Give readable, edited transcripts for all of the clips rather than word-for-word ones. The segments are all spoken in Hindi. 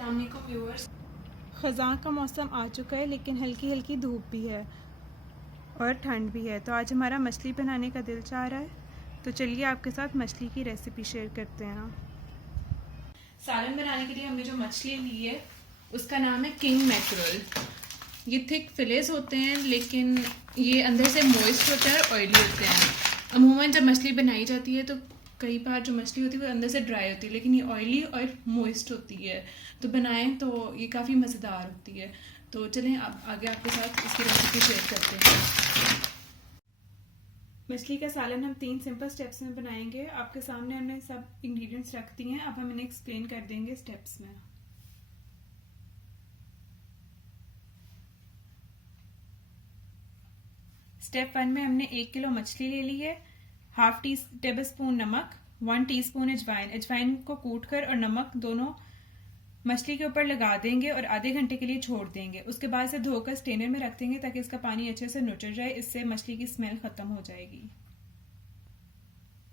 अस्सलाम वालेकुम व्यूअर्स। ख़ज़ां का मौसम आ चुका है, लेकिन हल्की हल्की धूप भी है और ठंड भी है। तो आज हमारा मछली बनाने का दिल चाह रहा है, तो चलिए आपके साथ मछली की रेसिपी शेयर करते हैं। सालन बनाने के लिए हमने जो मछली ली है उसका नाम है किंग मैकरल। ये थिक फिलेस होते हैं, लेकिन ये अंदर से मॉइस्ट होते हैं और ऑयली होते हैं। अमूमन जब मछली बनाई जाती है तो कई बार जो मछली होती है वो अंदर से ड्राई होती है, लेकिन ये ऑयली और मॉइस्ट होती है। तो बनाएं तो ये काफ़ी मज़ेदार होती है। तो चलें अब आगे आपके साथ इसकी रेसिपी शेयर करते हैं। मछली का सालन हम 3 सिंपल स्टेप्स में बनाएंगे। आपके सामने हमने सब इंग्रेडिएंट्स रख दिए हैं, अब हम इन्हें एक्सप्लेन कर देंगे स्टेप्स में। स्टेप 1 में हमने 1 किलो मछली ले ली है, हाफ टेबल स्पून नमक, 1 टीस्पून अजवाइन। अजवाइन को कूटकर और नमक दोनों मछली के ऊपर लगा देंगे और आधे घंटे के लिए छोड़ देंगे। उसके बाद से धोकर स्टेनर में रख देंगे ताकि इसका पानी अच्छे से नुचड़ जाए, इससे मछली की स्मेल खत्म हो जाएगी।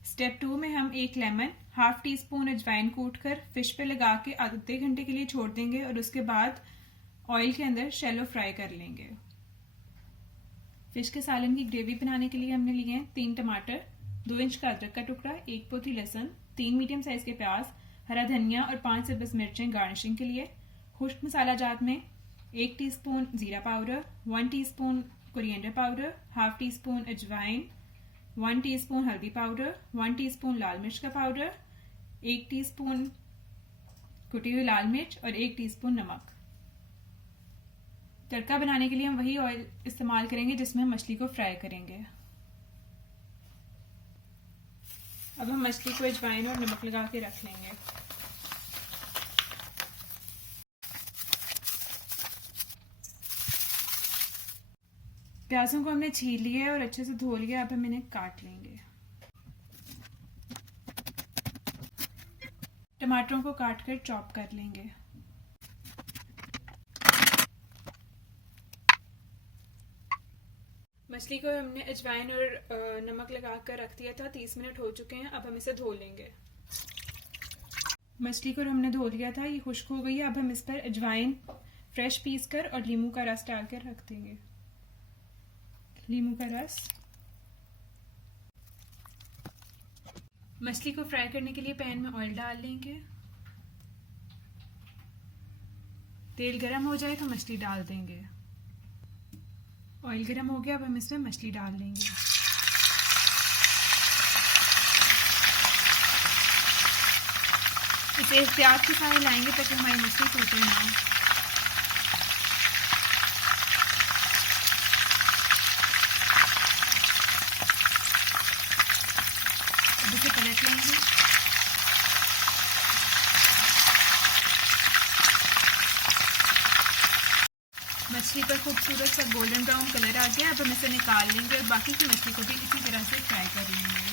स्टेप 2 में हम 1 लेमन, हाफ टी स्पून अजवाइन कूटकर फिश पे लगा के आधे घंटे के लिए छोड़ देंगे और उसके बाद ऑयल के अंदर शैलो फ्राई कर लेंगे। फिश के सालन की ग्रेवी बनाने के लिए हमने लिए हैं 3 टमाटर, 2 इंच का अदरक का टुकड़ा, 1 पोथी लहसुन, 3 मीडियम साइज के प्याज, हरा धनिया और 5 से 10 मिर्चें गार्निशिंग के लिए। खुश्क मसाला जात में 1 टीस्पून जीरा powder, 1 teaspoon coriander powder, half tea spoon अजवाइन, 1 टीस्पून हल्दी पाउडर, 1 टीस्पून लाल मिर्च का पाउडर, 1 टीस्पून कुटी हुई लाल मिर्च और 1 टीस्पून नमक। तड़का बनाने के लिए हम वही ऑयल इस्तेमाल करेंगे जिसमें हम मछली को फ्राई करेंगे। अब हम मछली को अजवाइन और नमक लगा के रख लेंगे। प्याजों को हमने छील लिया है और अच्छे से धो लिया, अब हम इन्हें काट लेंगे। टमाटरों को काटकर चॉप कर लेंगे। मछली को हमने अजवाइन और नमक लगा कर रख दिया था, 30 मिनट हो चुके हैं। अब हम इसे धो लेंगे। मछली को हमने धो लिया था, ये खुश्क हो गई है। अब हम इस पर अजवाइन फ्रेश पीस कर और नींबू का रस डालकर रख देंगे। नींबू का रस। मछली को फ्राई करने के लिए पैन में ऑयल डाल लेंगे। तेल गरम हो जाए तो मछली डाल देंगे। ऑयल गरम हो गया, अब हम इसमें मछली डाल देंगे। इसे एहतियात के साथ हिलाएंगे ताकि हमारी मछली टूटे ना। अब इसे पलट लेंगे। मछली पर खूबसूरत सा गोल्डन ब्राउन कलर आ गया। अब हम इसे निकाल लेंगे और बाकी की मछली को भी इसी तरह से फ्राई कर लेंगे।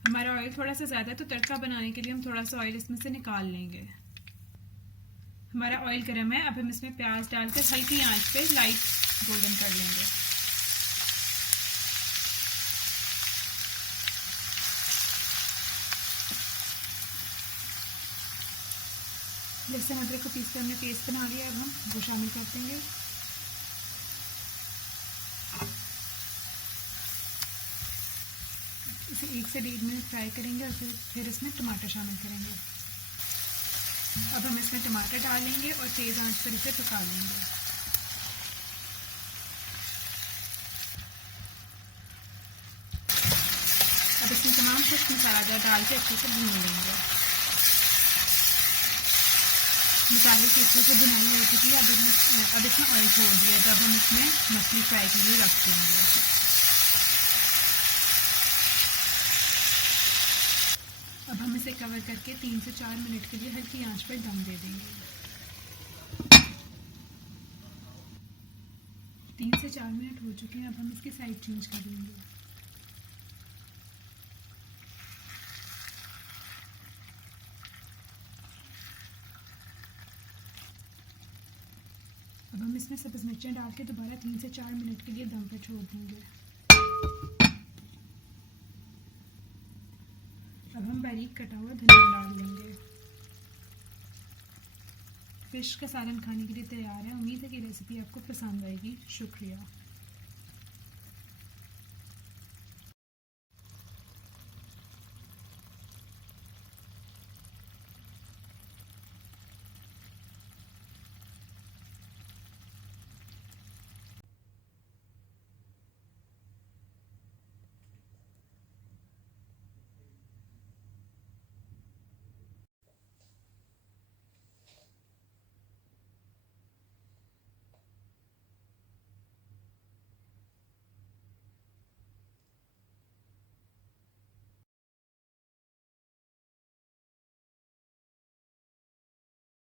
हमारा ऑयल थोड़ा सा ज़्यादा है, तो तड़का बनाने के लिए हम थोड़ा सा ऑयल इसमें से निकाल लेंगे। हमारा ऑयल गर्म है, अब हम इसमें प्याज डालकर हल्की आंच पे लाइट गोल्डन कर लेंगे। लहसुन अदरक को पीस कर हमने पेस्ट बना लिया, अब हम वो शामिल कर देंगे। इसे 1 से 1.5 मिनट फ्राई करेंगे और फिर इसमें टमाटर शामिल करेंगे। अब हम इसमें टमाटर डालेंगे और तेज़ आंच पर इसे पका लेंगे। अब इसमें तमाम खुश्क मसाला डाल के अच्छे से भून लेंगे। मसाले की अच्छे से बुनाई हो चुकी है। अब इसमें ऑयल छोड़ दिया, जब हम इसमें मछली फ्राई के लिए रख देंगे। अब हम इसे कवर करके 3 से 4 मिनट के लिए हल्की आंच पर दम दे देंगे। 3 से 4 मिनट हो चुके हैं, अब हम इसकी साइड चेंज कर लेंगे। अब हम इसमें सब्ज़ मिर्चें डाल के दोबारा 3 से 4 मिनट के लिए दम पर छोड़ देंगे। अब हम बारीक कटा हुआ धनिया डाल देंगे। फिश का सालन खाने के लिए तैयार है। उम्मीद है कि रेसिपी आपको पसंद आएगी। शुक्रिया।